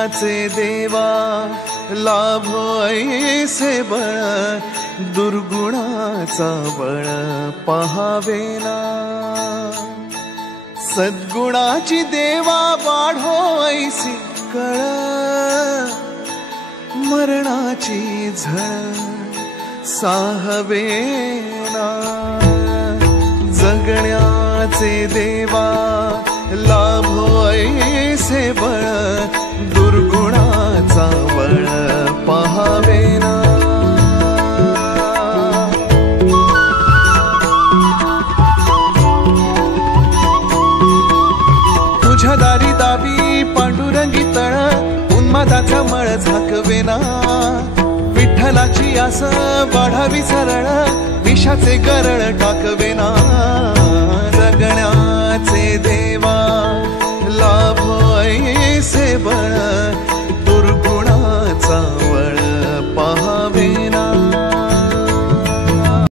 जगण्याचे देवा लाभो ऐसे बळ, दुर्गुणाचा बळ पहावेना। सद्गुणाची देवा वाढो ऐसी कळ, मरणाची झळ साहवेना। जगण्याचे देवा लाभो ऐसे बळ, दुर्गुणाचा बळ पहावेना। तुझ्या दारी दावी पांडुरंगी तळ, उन्मादाचा मळ झाकवेना। विठ्ठलाची आस वाढावी सरळ, विषाचे गरळ टाकवेना। जगण्याचे देवा लाभो ऐसे बळ,